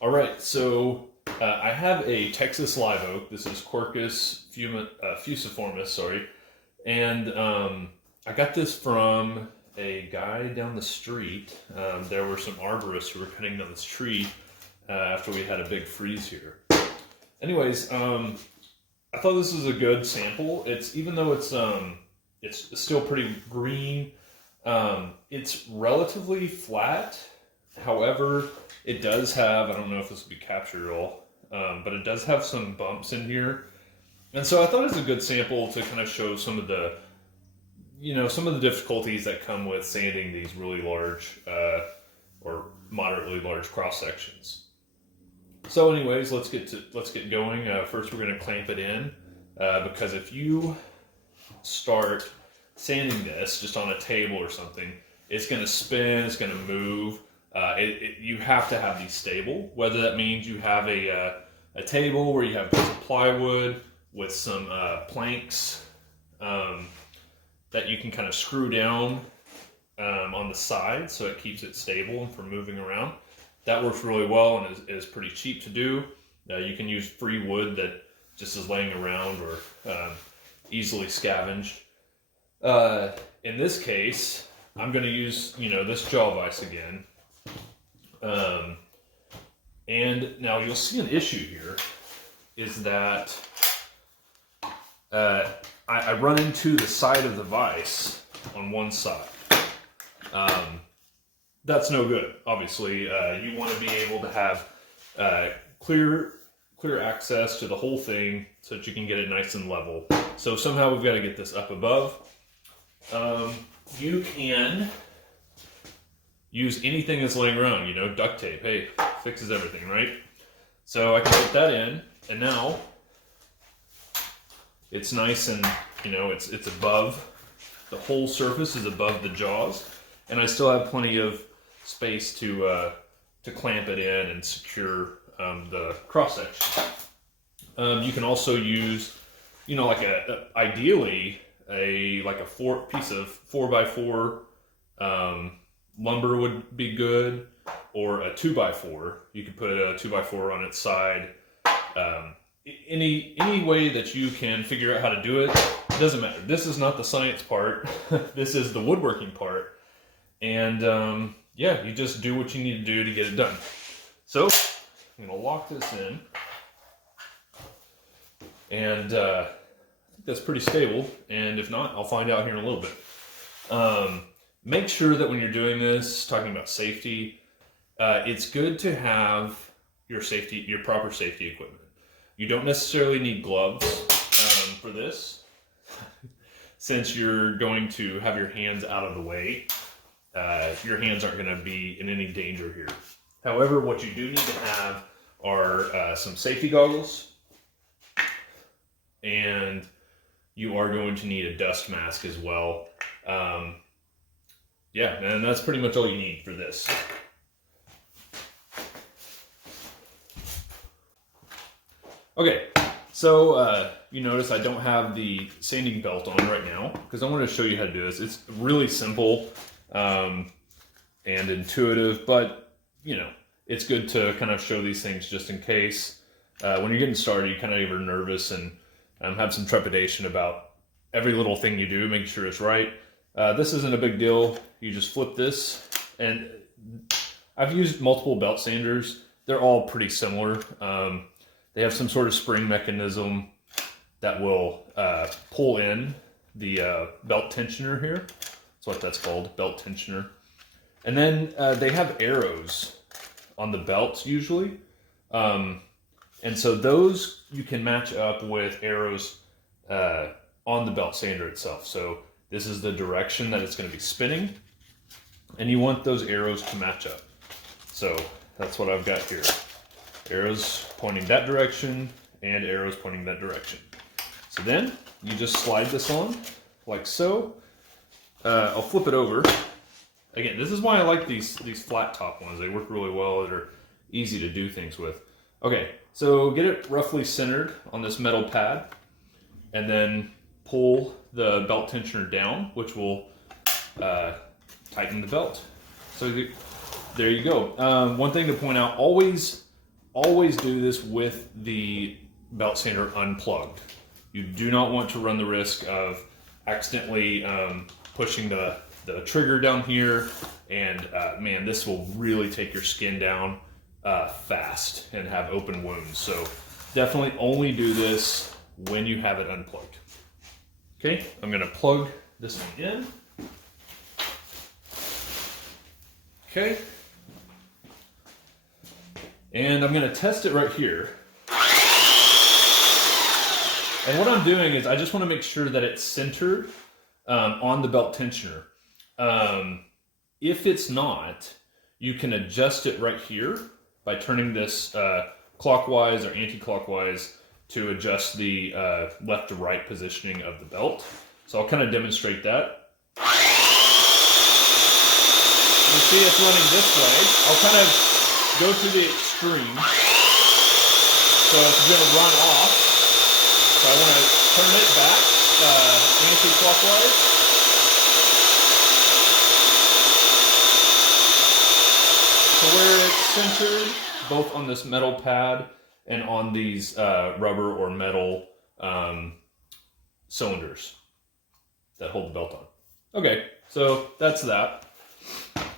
All right, so I have a Texas live oak. This is Quercus fusiformis, sorry. And I got this from a guy down the street. There were some arborists who were cutting down this tree after we had a big freeze here. Anyways, I thought this was a good sample. Even though it's still pretty green, it's relatively flat. However, it does have, I don't know if this will be captured at all, but it does have some bumps in here. And so I thought it was a good sample to kind of show some of the, some of the difficulties that come with sanding these really large or moderately large cross sections. So anyways, let's get going. First we're going to clamp it in because if you start sanding this just on a table or something, it's going to spin, it's going to move. You have to have these stable, whether that means you have a table where you have just plywood with some planks that you can kind of screw down on the side so it keeps it stable and from moving around. That works really well and is pretty cheap to do. You can use free wood that just is laying around or easily scavenged. In this case, I'm going to use this jaw vise again. And now you'll see an issue here is that I run into the side of the vise on one side. That's no good. Obviously, you want to be able to have clear access to the whole thing so that you can get it nice and level. So somehow we've got to get this up above. You can use anything that's laying around, duct tape. Hey, fixes everything, right? So I can put that in, and now it's nice and, it's above, the whole surface is above the jaws, and I still have plenty of space to clamp it in and secure the cross section. You can also use, ideally a piece of 4x4 lumber would be good, or a 2x4. You could put a 2x4 on its side. Any way that you can figure out how to do it, it doesn't matter. This is not the science part. This is the woodworking part. And yeah, you just do what you need to do to get it done. So I'm going to lock this in. And I think that's pretty stable. And if not, I'll find out here in a little bit. Make sure that when you're doing this, talking about safety, it's good to have your proper safety equipment. You don't necessarily need gloves for this, since you're going to have your hands out of the way. Your hands aren't going to be in any danger here. However, what you do need to have are some safety goggles, and you are going to need a dust mask as well. Yeah, and that's pretty much all you need for this. Okay, so you notice I don't have the sanding belt on right now because I want to show you how to do this. It's really simple and intuitive, but it's good to kind of show these things just in case. When you're getting started, you kind of are nervous and have some trepidation about every little thing you do, making sure it's right. This isn't a big deal. You just flip this, and I've used multiple belt sanders. They're all pretty similar. They have some sort of spring mechanism that will pull in the belt tensioner here. That's what that's called, belt tensioner. And then they have arrows on the belts usually. And so those you can match up with arrows on the belt sander itself. So this is the direction that it's going to be spinning, and you want those arrows to match up. So that's what I've got here. Arrows pointing that direction and arrows pointing that direction. So then you just slide this on like so. I'll flip it over. Again, this is why I like these flat top ones. They work really well. They're easy to do things with. Okay, so get it roughly centered on this metal pad, and then pull the belt tensioner down, which will tighten the belt. So there you go. One thing to point out, always always do this with the belt sander unplugged. You do not want to run the risk of accidentally pushing the trigger down here, and man, this will really take your skin down fast and have open wounds. So definitely only do this when you have it unplugged. Okay, I'm gonna plug this one in. Okay. And I'm gonna test it right here. And what I'm doing is I just wanna make sure that it's centered on the belt tensioner. If it's not, you can adjust it right here by turning this clockwise or anti-clockwise to adjust the left to right positioning of the belt. So I'll kind of demonstrate that. You see it's running this way. I'll kind of go to the extreme. So it's going to run off. So I want to turn it back anti-clockwise. So where it's centered, both on this metal pad and on these rubber or metal cylinders that hold the belt on. Okay, so that's that.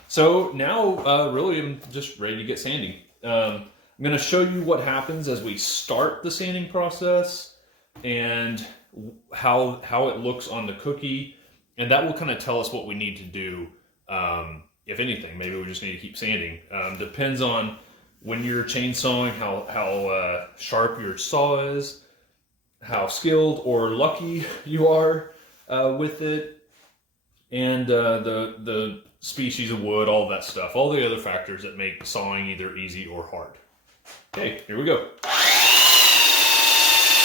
So now really I'm just ready to get sanding. I'm going to show you what happens as we start the sanding process and how it looks on the cookie, and that will kind of tell us what we need to do. If anything, maybe we just need to keep sanding. Depends on when you're chainsawing, how sharp your saw is, how skilled or lucky you are with it, and the species of wood, all that stuff, all the other factors that make sawing either easy or hard. Okay, here we go.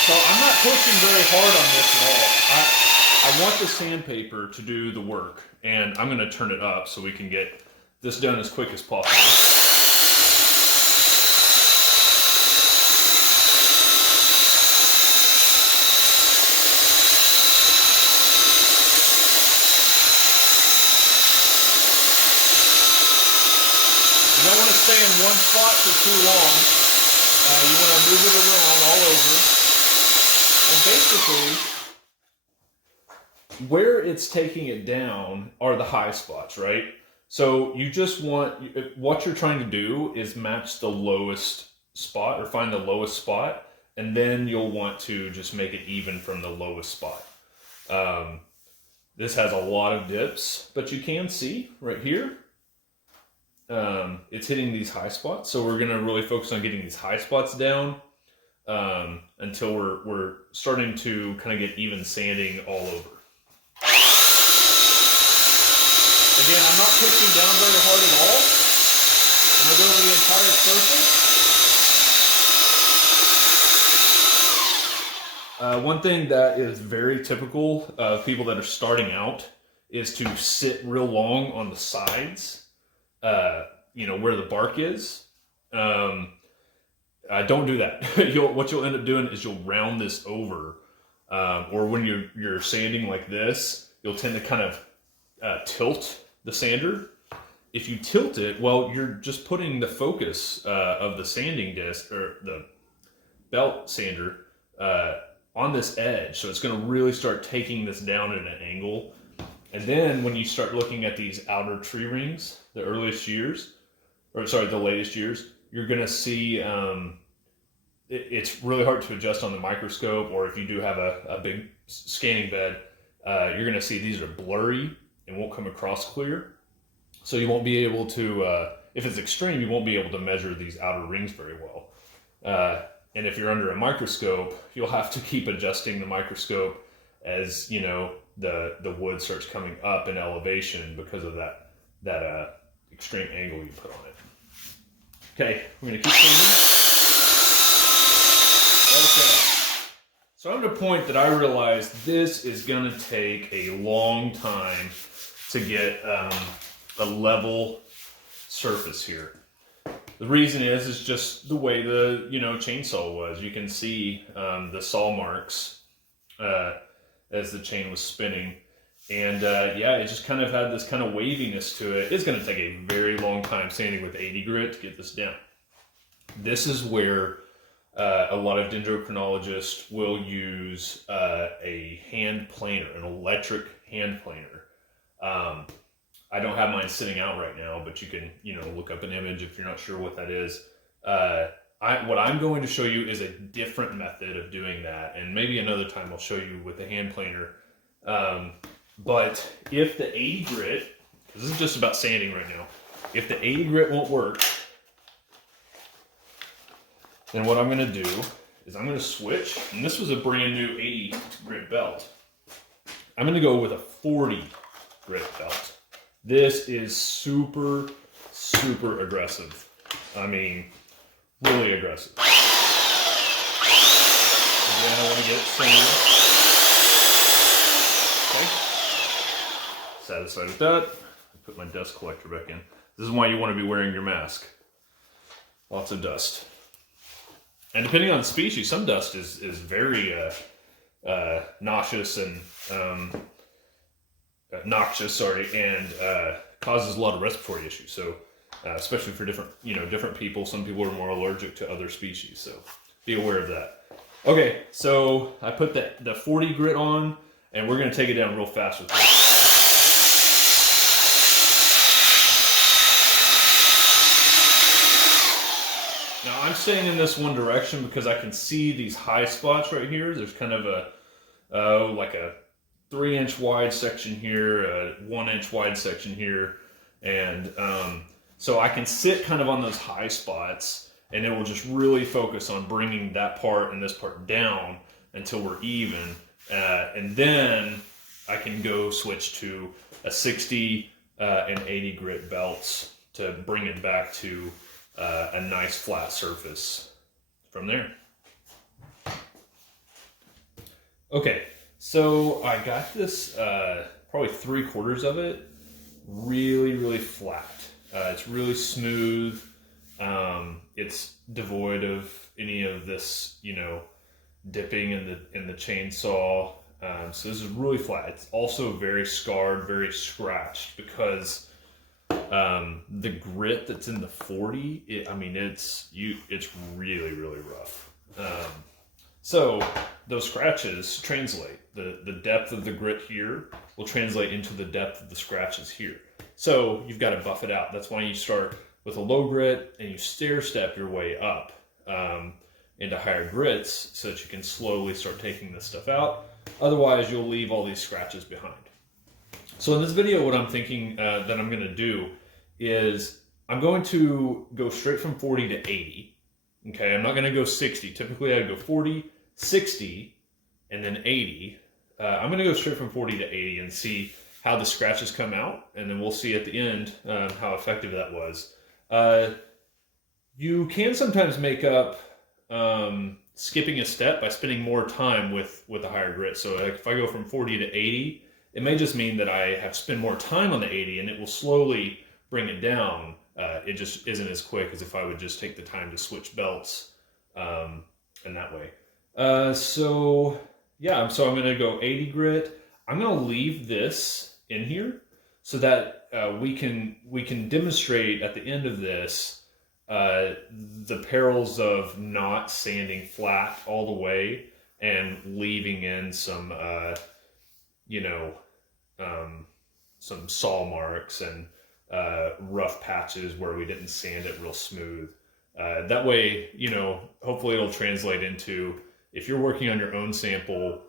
So I'm not pushing very hard on this at all. I want the sandpaper to do the work, and I'm going to turn it up so we can get this done as quick as possible. You don't want to stay in one spot for too long. You want to move it around all over. And basically, where it's taking it down are the high spots, right? So you just want, what you're trying to do is match the lowest spot or find the lowest spot, and then you'll want to just make it even from the lowest spot. This has a lot of dips, but you can see right here, it's hitting these high spots. So we're gonna really focus on getting these high spots down until we're starting to kind of get even sanding all over. Again, I'm not pushing down very hard at all. I'm going to go over the entire surface. One thing that is very typical of people that are starting out is to sit real long on the sides, you know, where the bark is. Don't do that. What you'll end up doing is you'll round this over, or when you're sanding like this, you'll tend to kind of tilt the sander. If you tilt it, well, you're just putting the focus of the sanding disc or the belt sander on this edge, so it's going to really start taking this down at an angle. And then when you start looking at these outer tree rings, the latest years, you're going to see it's really hard to adjust on the microscope, or if you do have a big scanning bed, you're going to see these are blurry and won't come across clear. So you won't be able to, if it's extreme, you won't be able to measure these outer rings very well. And if you're under a microscope, you'll have to keep adjusting the microscope as, you know, the wood starts coming up in elevation because of that extreme angle you put on it. Okay, we're gonna keep sanding. Okay. So I'm at a point that I realized this is gonna take a long time to get a level surface here. The reason is just the way the chainsaw was. You can see the saw marks as the chain was spinning, and yeah, it just kind of had this kind of waviness to it. It's going to take a very long time sanding with 80 grit to get this down. This is where a lot of dendrochronologists will use a hand planer, an electric hand planer. I don't have mine sitting out right now, but you can, look up an image if you're not sure what that is. What I'm going to show you is a different method of doing that, and maybe another time I'll show you with the hand planer. But if the 80 grit, because this is just about sanding right now, if the 80 grit won't work, then what I'm going to do is I'm going to switch, and this was a brand new 80 grit belt. I'm going to go with a 40 grit belt. This is super, super aggressive. I mean, really aggressive. Again, I want to get it centered. Okay. Satisfied with that. I put my dust collector back in. This is why you want to be wearing your mask. Lots of dust. And depending on the species, some dust is very nauseous and noxious, and causes a lot of respiratory issues. So, especially for different people, some people are more allergic to other species. So, be aware of that. Okay, so I put the 40 grit on, and we're going to take it down real fast with this. Now I'm staying in this one direction because I can see these high spots right here. There's kind of like a 3-inch wide section here, a 1-inch wide section here, and so I can sit kind of on those high spots, and it will just really focus on bringing that part and this part down until we're even, and then I can go switch to a 60 and 80 grit belts to bring it back to a nice flat surface from there. Okay, so I got this probably 3/4 of it really, really flat. It's really smooth. It's devoid of any of this, dipping in the chainsaw. So this is really flat. It's also very scarred, very scratched because the grit that's in the 40, it's really, really rough. So those scratches translate. The depth of the grit here will translate into the depth of the scratches here. So you've got to buff it out. That's why you start with a low grit and you stair step your way up into higher grits so that you can slowly start taking this stuff out. Otherwise, you'll leave all these scratches behind. So in this video, what I'm thinking that I'm going to do is I'm going to go straight from 40 to 80. Okay, I'm not going to go 60. Typically, I'd go 40, 60, and then 80. I'm going to go straight from 40 to 80 and see how the scratches come out, and then we'll see at the end how effective that was. You can sometimes make up skipping a step by spending more time with a higher grit. So like if I go from 40 to 80, it may just mean that I have spent more time on the 80 and it will slowly bring it down. It just isn't as quick as if I would just take the time to switch belts in that way. So I'm going to go 80 grit. I'm going to leave this in here so that we can demonstrate at the end of this the perils of not sanding flat all the way and leaving in some some saw marks and rough patches where we didn't sand it real smooth. That way, hopefully it'll translate into, if you're working on your own sample,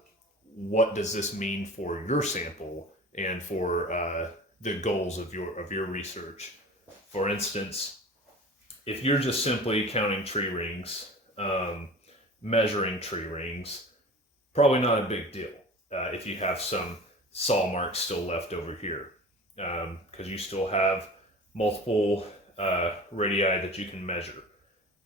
what does this mean for your sample and for the goals of your research? For instance, if you're just simply counting tree rings, measuring tree rings, probably not a big deal if you have some saw marks still left over here, because you still have multiple radii that you can measure.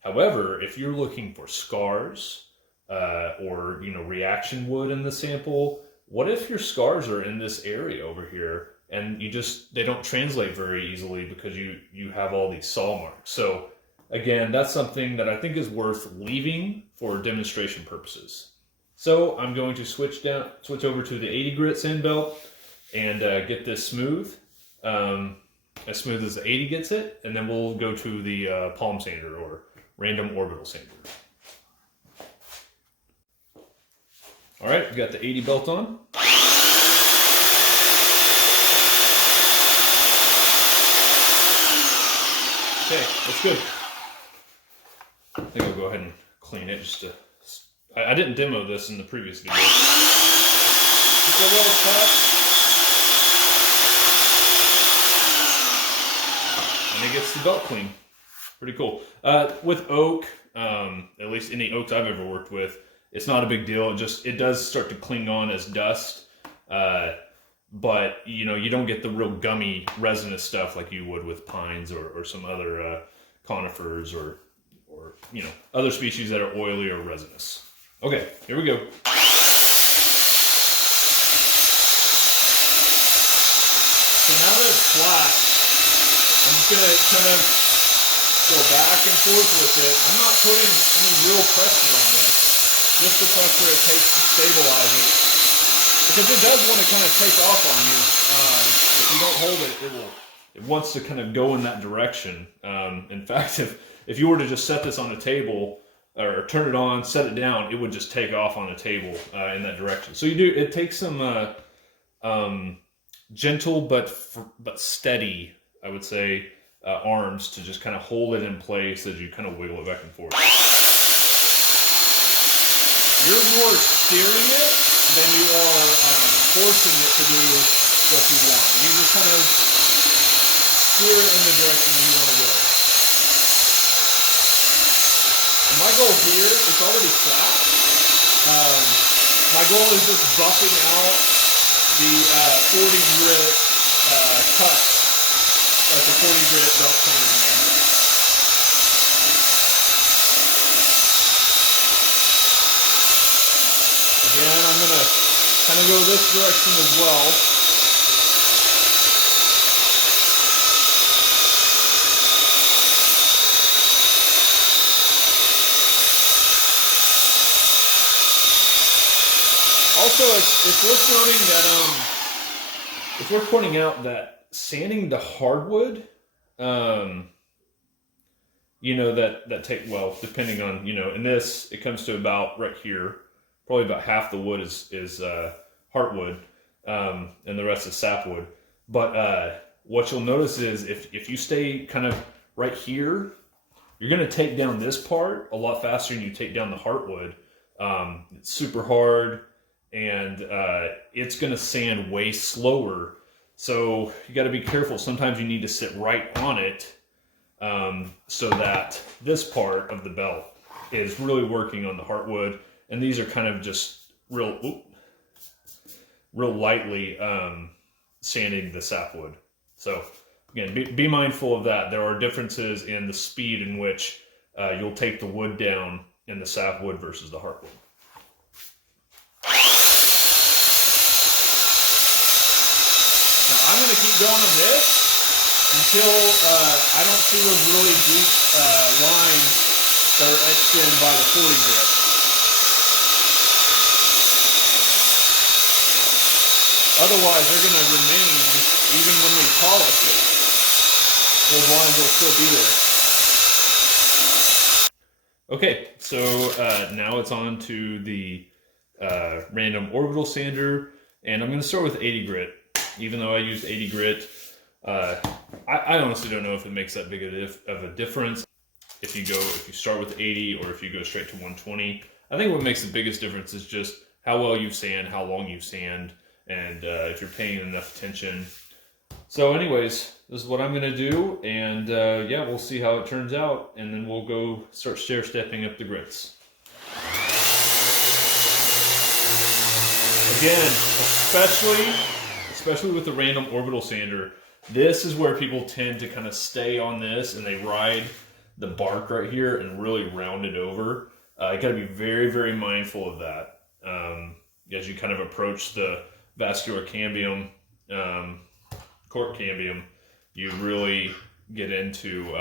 However, if you're looking for scars or reaction wood in the sample, what if your scars are in this area over here and they don't translate very easily because you have all these saw marks? So again, that's something that I think is worth leaving for demonstration purposes. So I'm going to switch over to the 80 grit sand belt and get this smooth, as smooth as the 80 gets it, and then we'll go to the palm sander or random orbital sander. All right, we got the 80 belt on. Okay, that's good. I think I'll go ahead and clean it just to... I didn't demo this in the previous video. Just a little touch. And it gets the belt clean. Pretty cool. With oak, at least any oaks I've ever worked with, it's not a big deal. It does start to cling on as dust. But you know, you don't get the real gummy resinous stuff like you would with pines or some other conifers or you know, other species that are oily or resinous. Okay, here we go. So now that it's flat, I'm just gonna kind of go back and forth with it. I'm not putting any real pressure on this, just the pressure it takes to stabilize it. Because it does want to kind of take off on you. If you don't hold it, it wants to kind of go in that direction. In fact, if you were to just set this on a table or turn it on, set it down, it would just take off on a table in that direction. So it takes some gentle but steady, I would say, arms to just kind of hold it in place as you kind of wiggle it back and forth. You're more steering it than you are forcing it to do what you want. You just kind of steer it in the direction you want to go. And my goal here, it's already flat. My goal is just buffing out the 40 grit cut, like the 40 grit belt sander in there. Again, I'm going to kind of go this direction as well. Also, it's worth noting that it's worth pointing out that sanding the hardwood, you know, that take, well, depending on, you know, in this, it comes to about right here. Probably about half the wood is heartwood, and the rest is sapwood. But what you'll notice is if you stay kind of right here, you're going to take down this part a lot faster than you take down the heartwood. It's super hard, and it's going to sand way slower. So you got to be careful. Sometimes you need to sit right on it so that this part of the belt is really working on the heartwood. And these are kind of just real lightly sanding the sapwood. So again, be mindful of that. There are differences in the speed in which you'll take the wood down in the sapwood versus the heartwood. Now I'm going to keep going on this until I don't see those really deep lines that are etched in by the 40 grit. Otherwise, they're going to remain even when we polish it. Those lines will still be there. Okay, so now it's on to the random orbital sander, and I'm going to start with 80 grit. Even though I used 80 grit, I honestly don't know if it makes that big of a difference if you start with 80 or if you go straight to 120. I think what makes the biggest difference is just how well you sand, how long you sand, and if you're paying enough attention. So anyways, this is what I'm going to do, and yeah, we'll see how it turns out, and then we'll go start stair stepping up the grits. Again, especially with the random orbital sander, this is where people tend to kind of stay on this and they ride the bark right here and really round it over. You got to be very, very mindful of that as you kind of approach the vascular cambium, cork cambium. You really get into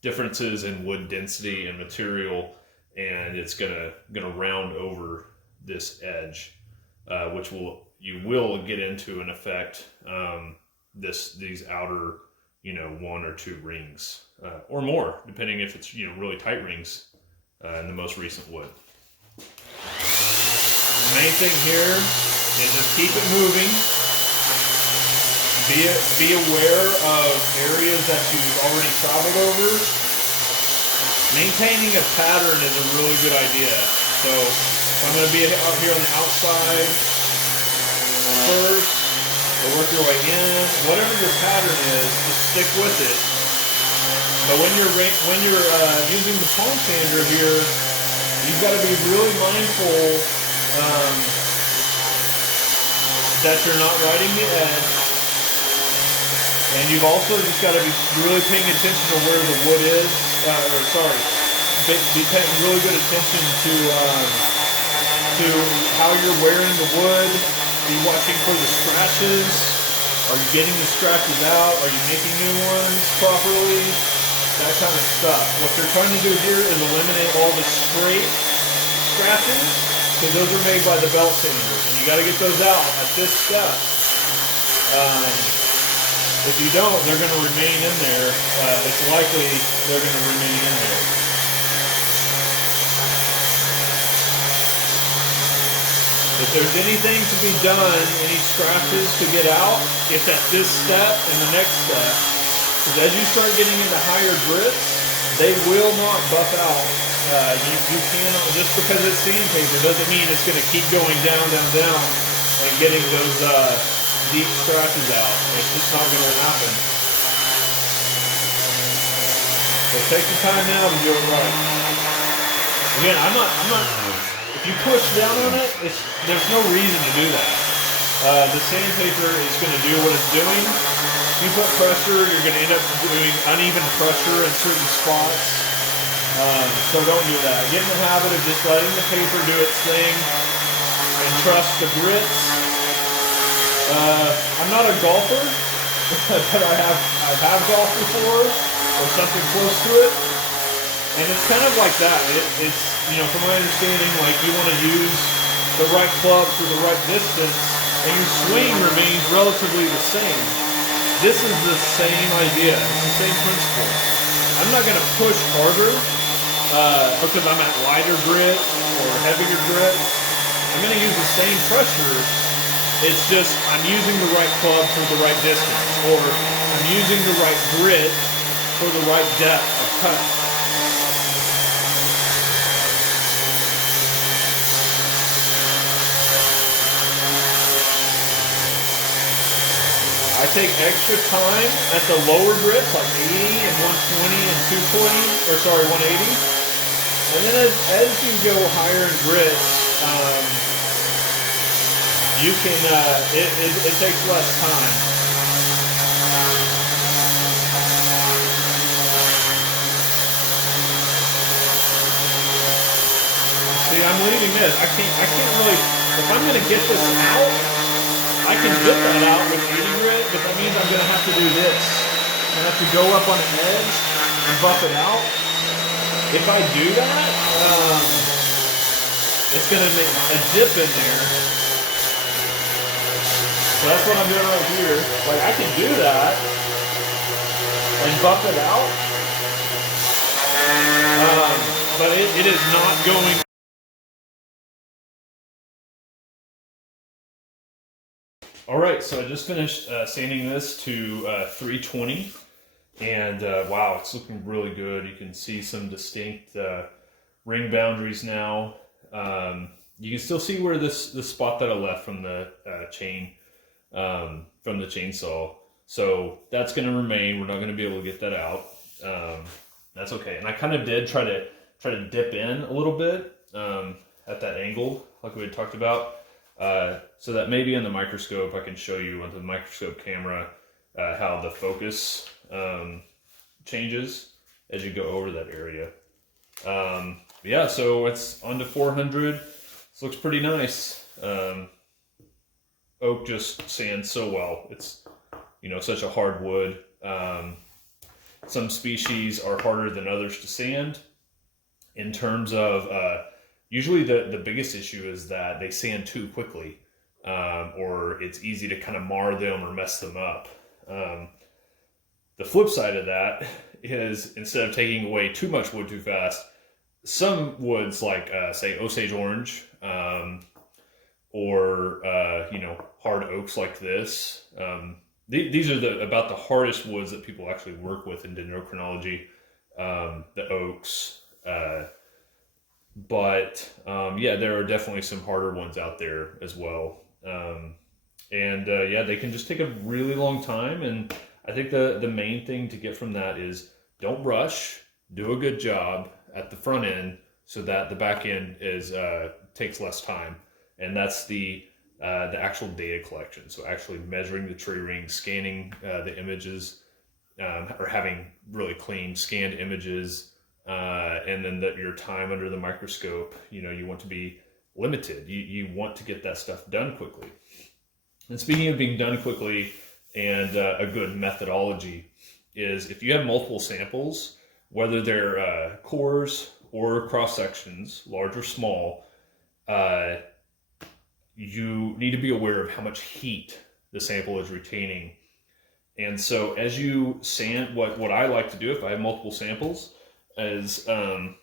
differences in wood density and material, and it's gonna round over this edge, which you will get into and affect these outer, you know, 1 or 2 rings or more, depending if it's, you know, really tight rings in the most recent wood. The main thing here is just keep it moving. Be aware of areas that you've already traveled over. Maintaining a pattern is a really good idea. So I'm going to be out here on the outside first, or work your way in. Whatever your pattern is, just stick with it. But when you're using the palm sander here, you've got to be really mindful that you're not riding the edge, and you've also just got to be really paying attention to where the wood is. Be paying really good attention to how you're wearing the wood. Be watching for the scratches. Are you getting the scratches out? Are you making new ones properly? That kind of stuff. What they're trying to do here is eliminate all the straight scratches, because those are made by the belt sanders, and you got to get those out at this step. If you don't, they're going to remain in there. It's likely they're going to remain in there. If there's anything to be done, any scratches to get out, it's at this step and the next step. Because as you start getting into higher grits, they will not buff out. You cannot, just because it's sandpaper doesn't mean it's going to keep going down, down, down, and getting those deep scratches out. It's just not going to happen. So take your time now to do it right. Again, I'm not. If you push down on it, there's no reason to do that. The sandpaper is going to do what it's doing. If you put pressure, you're going to end up doing uneven pressure in certain spots. So don't do that. Get in the habit of just letting the paper do its thing and trust the grits. I'm not a golfer, but I have golfed before, or something close to it. And it's kind of like that. It's, you know, from my understanding, like you want to use the right club for the right distance, and your swing remains relatively the same. This is the same idea. It's the same principle. I'm not going to push harder because I'm at lighter grit or heavier grit. I'm going to use the same pressure. It's just I'm using the right club for the right distance, or I'm using the right grit for the right depth of cut. I take extra time at the lower grits, like 80 and 120 and 220, or sorry, 180. And then as you go higher in grits, you can, it takes less time. See, I'm leaving this. I can't really, if I'm going to get this out, I can dip that out with 80 grit, but that means I'm going to have to do this. I have to go up on the edge and buff it out. If I do that, it's going to make a dip in there. So that's what I'm doing right here. Like, I can do that and buff it out, but it is not going. All right, so I just finished sanding this to 320, and wow, it's looking really good. You can see some distinct ring boundaries now. You can still see where the spot that I left from the chainsaw. So that's going to remain. We're not going to be able to get that out. That's okay. And I kind of did try to dip in a little bit at that angle, like we had talked about. So that maybe in the microscope, I can show you with the microscope camera how the focus changes as you go over that area. Yeah, so it's on to 400. This looks pretty nice. Oak just sands so well. It's, you know, such a hard wood. Some species are harder than others to sand in terms of usually the biggest issue is that they sand too quickly, or it's easy to kind of mar them or mess them up. The flip side of that is, instead of taking away too much wood too fast, some woods like say Osage orange, or you know, hard oaks like this. These are about the hardest woods that people actually work with in dendrochronology. The oaks, but yeah, there are definitely some harder ones out there as well. Yeah, they can just take a really long time, and I think the main thing to get from that is don't rush, do a good job at the front end so that the back end is takes less time, and that's the actual data collection. So actually measuring the tree ring, scanning the images, or having really clean scanned images, and then your time under the microscope. You know, you want to be limited. You want to get that stuff done quickly. And speaking of being done quickly, and a good methodology is, if you have multiple samples, whether they're cores or cross sections, large or small, you need to be aware of how much heat the sample is retaining. And so as you sand, what I like to do if I have multiple samples is I'll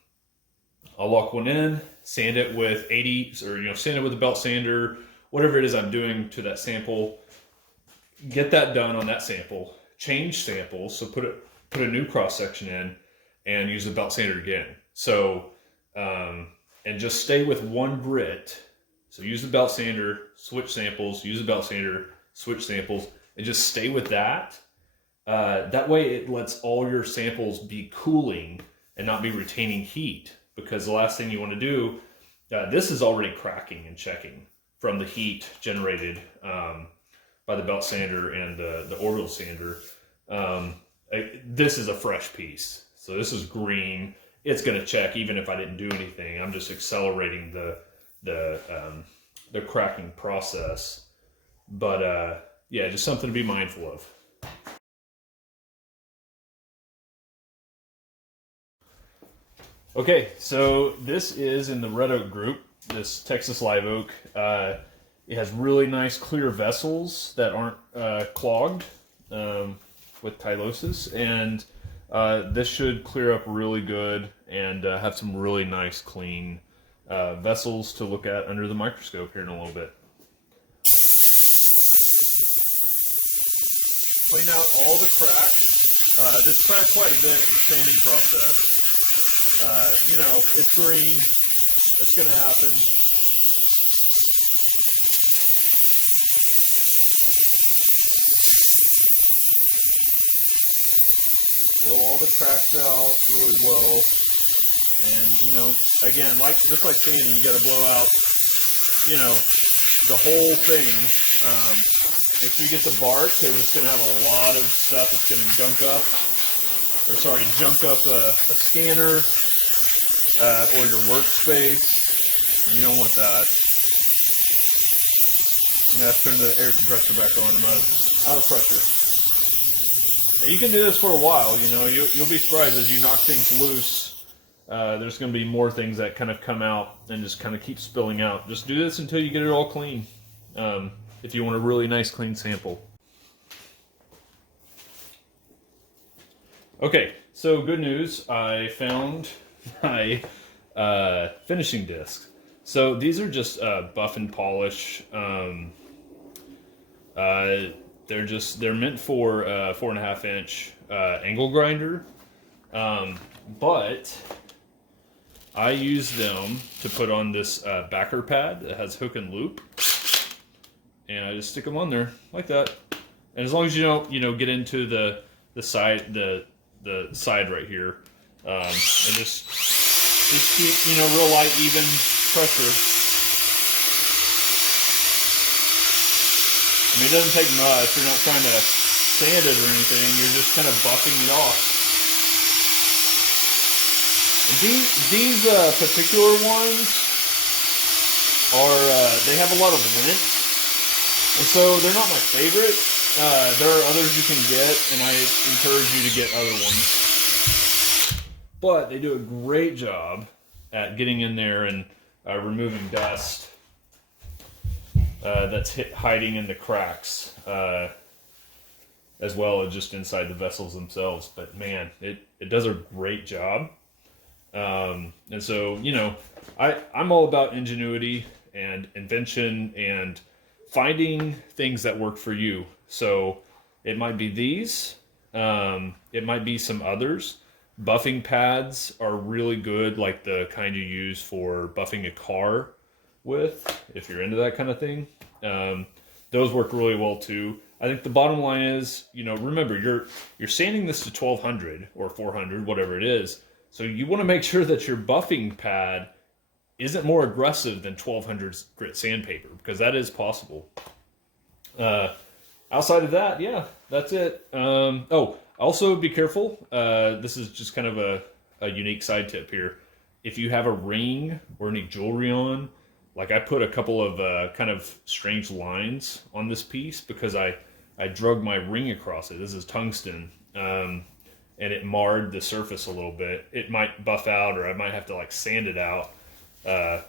lock one in, sand it with 80, or you know, sand it with a belt sander, whatever it is I'm doing to that sample. Get that done on that sample. Change samples, so put a new cross section in, and use the belt sander again. So and just stay with one grit. So use the belt sander, switch samples, use the belt sander, switch samples, and just stay with that. That way it lets all your samples be cooling and not be retaining heat, because the last thing you want to do, this is already cracking and checking from the heat generated by the belt sander and the orbital sander. This is a fresh piece, so this is green. It's going to check even if I didn't do anything. I'm just accelerating the cracking process. But yeah, just something to be mindful of. Okay, so this is in the red oak group, this Texas live oak. It has really nice clear vessels that aren't clogged with tylosis, and this should clear up really good and have some really nice clean vessels to look at under the microscope here in a little bit. Clean out all the cracks. This cracked quite a bit in the sanding process. You know, it's green. It's going to happen. Blow all the cracks out really well. And, you know, again, just like sanding, you got to blow out, you know, the whole thing. Make sure you get the bark, because it's going to have a lot of stuff that's going to junk up a scanner or your workspace. You don't want that. I'm going to have to turn the air compressor back on. I'm out of pressure. You can do this for a while, you know. You'll be surprised as you knock things loose. There's going to be more things that kind of come out and just kind of keep spilling out. Just do this until you get it all clean. If you want a really nice clean sample. Okay, so good news. I found my finishing discs. So these are just buff and polish. They're meant for 4.5 inch angle grinder, but I use them to put on this backer pad that has hook and loop, and I just stick them on there like that. And as long as you don't, you know, get into the side side right here, and just keep, you know, real light, even pressure. I mean, it doesn't take much. You're not trying to sand it or anything. You're just kind of buffing it off. These particular ones are, they have a lot of lint, and so they're not my favorite. There are others you can get, and I encourage you to get other ones. But they do a great job at getting in there and removing dust that's hiding in the cracks. as well as just inside the vessels themselves. But man, it does a great job. And so, you know, I'm all about ingenuity and invention and finding things that work for you. So it might be these, it might be some others. Buffing pads are really good, like the kind you use for buffing a car with, if you're into that kind of thing. Those work really well too. I think the bottom line is, you know, remember you're sanding this to 1200 or 400, whatever it is. So you want to make sure that your buffing pad isn't more aggressive than 1200 grit sandpaper, because that is possible. Outside of that, yeah, that's it. Oh, also be careful. This is just kind of a unique side tip here. If you have a ring or any jewelry on, like I put a couple of kind of strange lines on this piece because I drug my ring across it. This is tungsten. And it marred the surface a little bit. It might buff out, or I might have to like sand it out.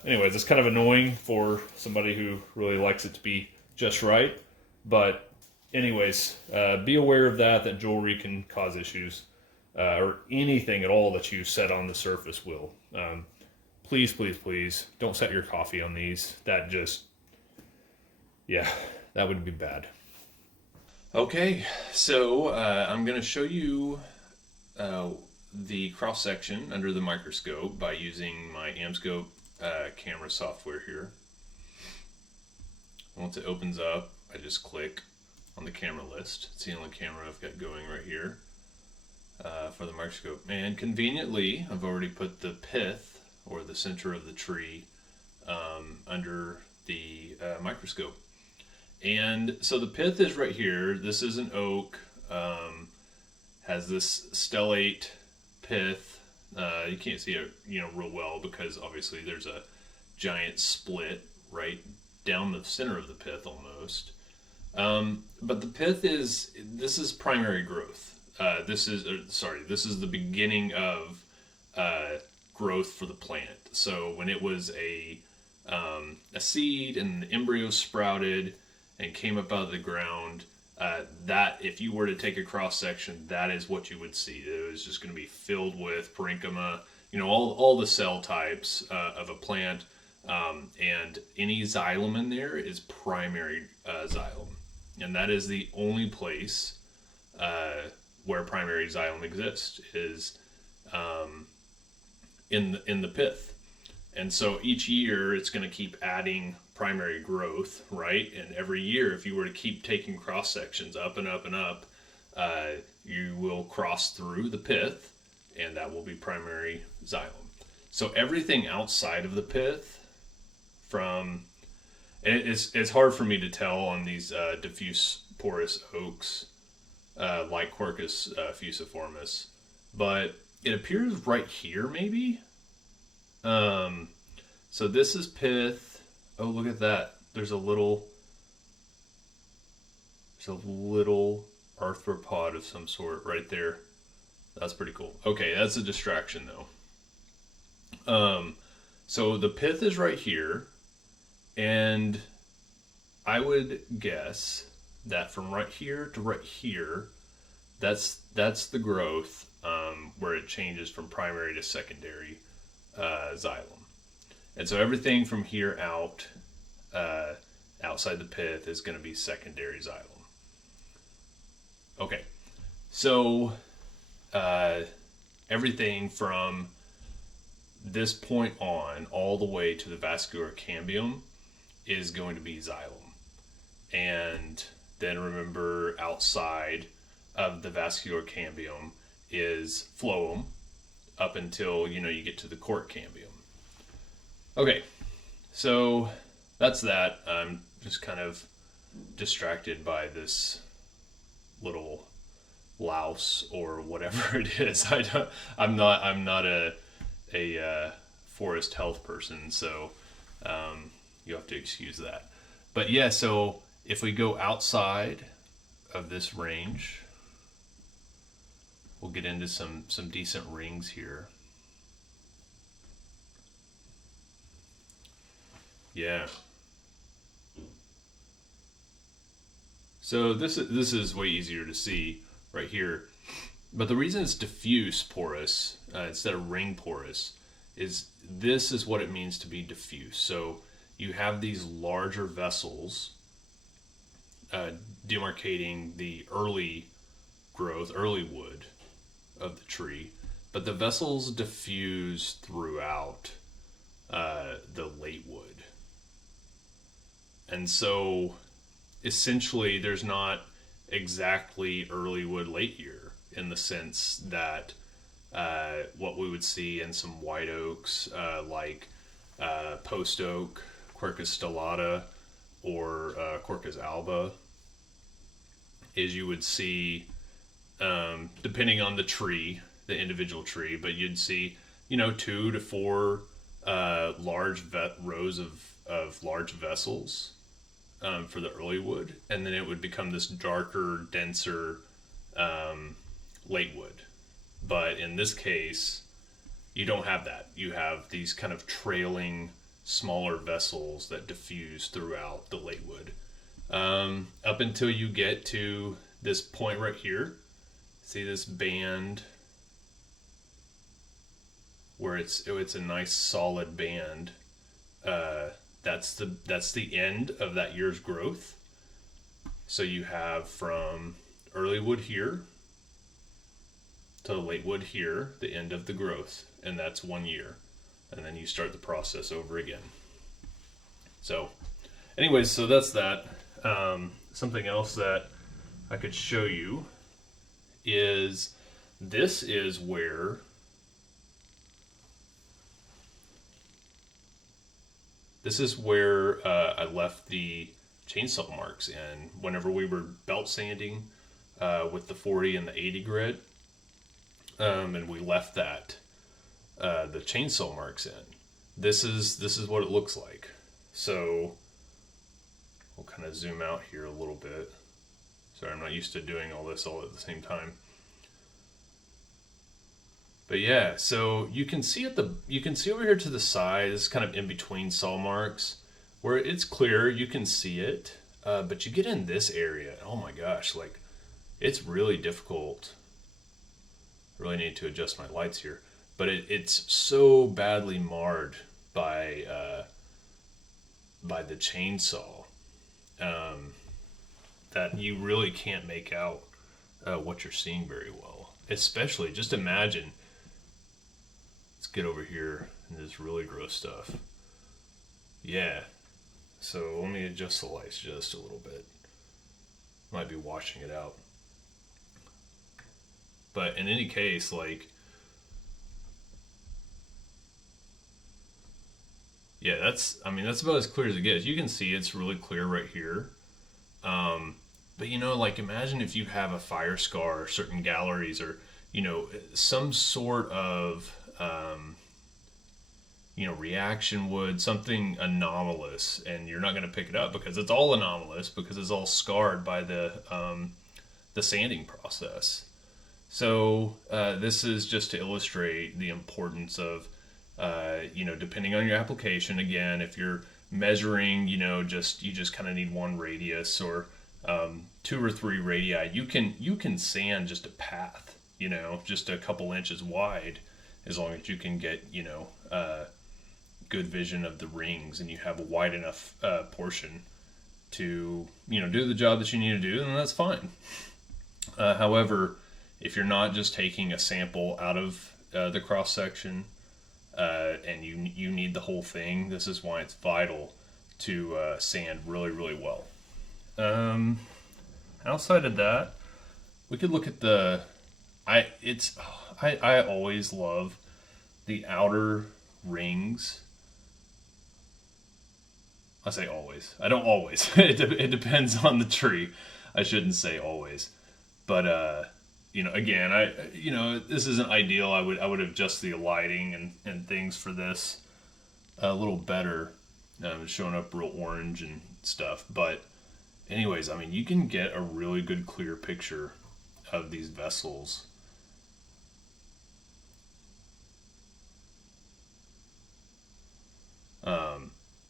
Anyways, it's kind of annoying for somebody who really likes it to be just right. But anyways, be aware of that jewelry can cause issues, or anything at all that you set on the surface will. Please, please, please don't set your coffee on these. That just, yeah, that would be bad. Okay, so I'm going to show you the cross section under the microscope by using my Amscope camera software here. Once it opens up, I just click on the camera list. It's the only camera I've got going right here for the microscope. And conveniently, I've already put the pith, or the center of the tree, under the microscope. And so the pith is right here. This is an oak. Has this stellate pith. You can't see it, you know, real well because obviously there's a giant split right down the center of the pith almost. But the pith this is primary growth. This is the beginning of growth for the plant. So when it was a seed and the embryo sprouted and came up out of the ground, that if you were to take a cross section, that is what you would see. It was just going to be filled with parenchyma, you know, all the cell types of a plant, and any xylem in there is primary xylem, and that is the only place where primary xylem exists is in the pith. And so each year it's going to keep adding primary growth, right? And every year, if you were to keep taking cross sections up and up and up, you will cross through the pith, and that will be primary xylem. So everything outside of the pith, it's hard for me to tell on these diffuse porous oaks like Quercus fusiformis, but it appears right here maybe. So this is pith. Oh, look at that. There's a little arthropod of some sort right there. That's pretty cool. Okay, that's a distraction though. So the pith is right here, and I would guess that from right here to right here, that's the growth where it changes from primary to secondary xylem. And so everything from here out, outside the pith, is going to be secondary xylem. Okay, so everything from this point on all the way to the vascular cambium is going to be xylem. And then remember, outside of the vascular cambium is phloem up until, you know, you get to the cork cambium. Okay, so that's that. I'm just kind of distracted by this little louse or whatever it is. I'm not a forest health person, so you have to excuse that. But yeah, so if we go outside of this range, we'll get into some decent rings here. Yeah. So this is way easier to see right here. But the reason it's diffuse porous instead of ring porous is this is what it means to be diffuse. So you have these larger vessels demarcating the early growth, early wood of the tree, but the vessels diffuse throughout the late wood. And so essentially there's not exactly early wood, late year in the sense that what we would see in some white oaks like post oak, Quercus stellata, or Quercus alba, is you would see, depending on the tree, the individual tree, but you'd see, 2 to 4 large rows of large vessels for the early wood, and then it would become this darker, denser late wood. But in this case, you don't have that. You have these kind of trailing, smaller vessels that diffuse throughout the late wood. Up until you get to this point right here. See this band where it's a nice solid band. That's the end of that year's growth. So you have from early wood here to late wood here, the end of the growth, and that's 1 year. And then you start the process over again. So anyways, so that's that. Something else that I could show you is this is where I left the chainsaw marks in whenever we were belt sanding with the 40 and the 80 grit, and we left that the chainsaw marks in. This is what it looks like. So we'll kind of zoom out here a little bit. Sorry, I'm not used to doing all this all at the same time. But yeah, so you can see over here to the side, it's kind of in between saw marks, where it's clear, you can see it, but you get in this area, oh my gosh, like it's really difficult. I really need to adjust my lights here, but it's so badly marred by the chainsaw that you really can't make out what you're seeing very well. Especially, just imagine. Let's get over here and this really gross stuff. Yeah. So let me adjust the lights just a little bit. Might be washing it out. But in any case, like, yeah, that's about as clear as it gets. You can see it's really clear right here. But like imagine if you have a fire scar or certain galleries or, some sort of, reaction wood, something anomalous, and you're not going to pick it up because it's all anomalous because it's all scarred by the sanding process. So this is just to illustrate the importance of, depending on your application. Again, if you're measuring, you just kind of need one radius or 2 or 3 radii. You can sand just a path, just a couple inches wide, as long as you can get, good vision of the rings and you have a wide enough portion to, do the job that you need to do, then that's fine. However, if you're not just taking a sample out of the cross section and you need the whole thing, this is why it's vital to sand really, really well. Outside of that, we could look at I always love the outer rings. I say always. I don't always. It depends on the tree. I shouldn't say always. But again, this isn't ideal. I would adjust the lighting and things for this a little better. It's showing up real orange and stuff. But anyways, you can get a really good clear picture of these vessels.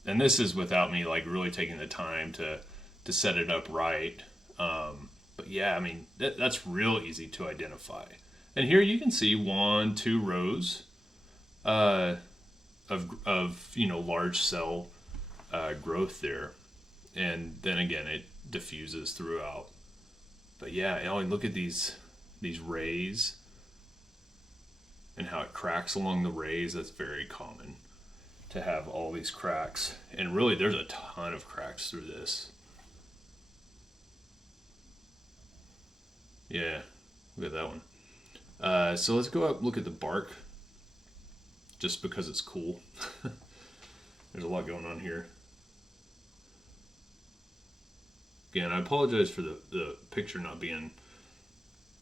And this is without me like really taking the time to set it up right. But yeah, I mean, that's real easy to identify. And here you can see 1, 2 rows of large cell growth there. And then again, it diffuses throughout. But yeah, look at these rays and how it cracks along the rays. That's very common to have all these cracks. And really, there's a ton of cracks through this. Yeah, look at that one. So let's go up and look at the bark, just because it's cool. There's a lot going on here. Again, I apologize for the picture not being,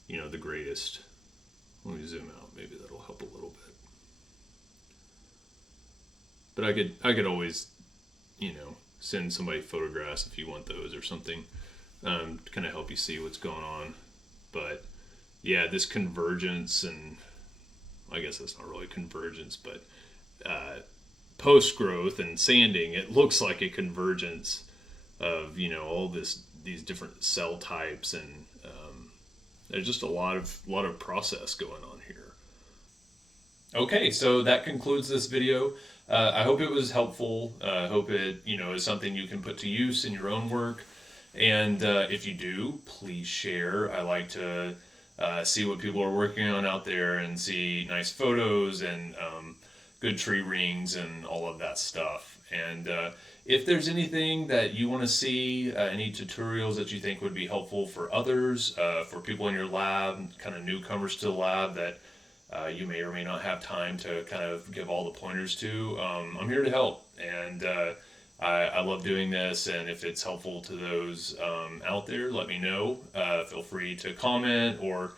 the greatest. Let me zoom out. Maybe that'll help a little bit. But I could always, send somebody photographs if you want those or something, to kind of help you see what's going on. But yeah, this convergence, and I guess that's not really convergence, but post growth and sanding, it looks like a convergence of all these different cell types, and there's just a lot of process going on here. Okay, so that concludes this video. I hope it was helpful. I hope it is something you can put to use in your own work. And if you do, please share. I like to see what people are working on out there and see nice photos and good tree rings and all of that stuff. And if there's anything that you want to see, any tutorials that you think would be helpful for others, for people in your lab, kind of newcomers to the lab that you may or may not have time to kind of give all the pointers to, I'm here to help. And I love doing this, and if it's helpful to those out there, let me know. Feel free to comment or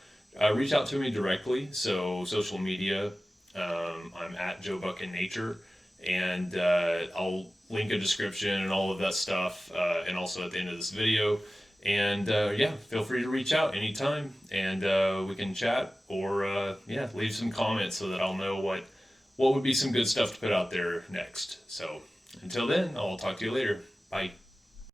reach out to me directly. So social media, I'm at Joe Buck in Nature, and I'll link a description and all of that stuff, and also at the end of this video. And yeah, feel free to reach out anytime, and we can chat or leave some comments so that I'll know what would be some good stuff to put out there next. So until then, I'll talk to you later. Bye.